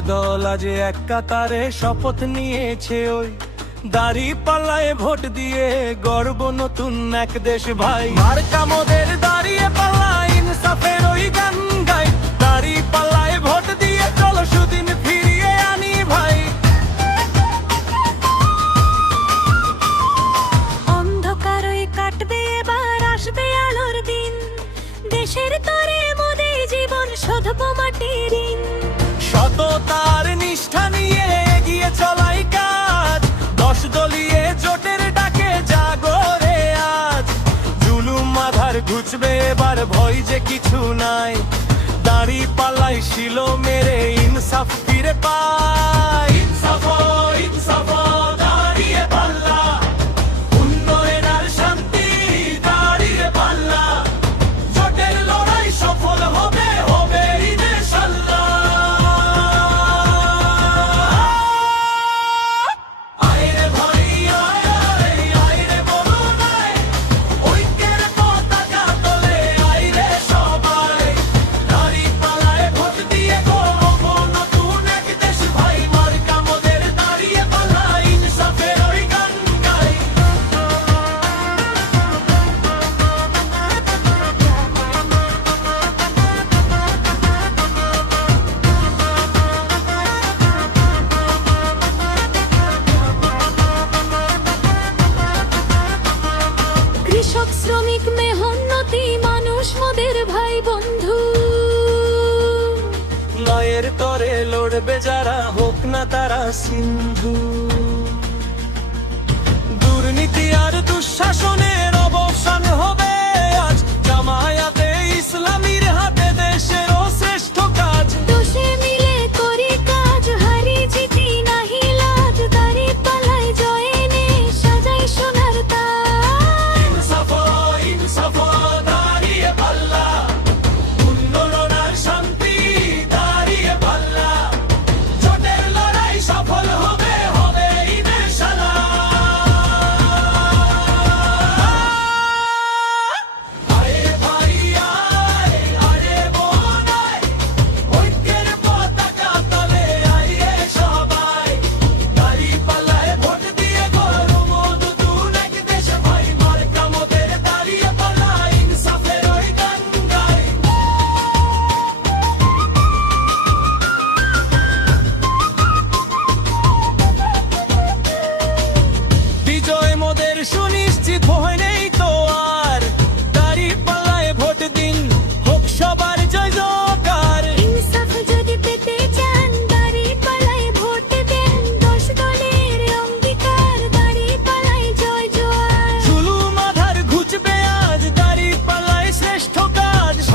দল আজ এক কাতারে শপথ নিয়েছে ওই। দাড়ি পাল্লায় ভোট দিয়ে গর্ব নতুন এক দেশ ভাই। আর মোদের দাঁড়িয়ে পাল্লা ইনসাফের ওই গান গাই। দাড়ি পাল্লায় ভোট দিয়ে চলো সুদিন ফিরিয়ে আনি ভাই। অন্ধকারই কাটবে এবার, আসবে আলোর দিন। দেশের তরে মোদে জীবন, শোধব মাটির ঋণ সততার নিষ্ঠা নিয়ে এগিয়ে দশ ডাকে জুলুম মাধার এবার, ভয় যে কিছু নাই। দাড়ি পালাই ছিল মেরে ইনসাফ ফিরে পাই কৃষক শ্রমিক মেহন্নতি মানুষ মোদের ভাই বন্ধু। নয়ের তরে লড়বে যারা হোক না তারা সিন্ধু। দুর্নীতি আর দুঃশাসনের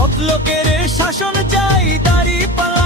সব লোকের শাসন চাই দাড়ি পাল্লা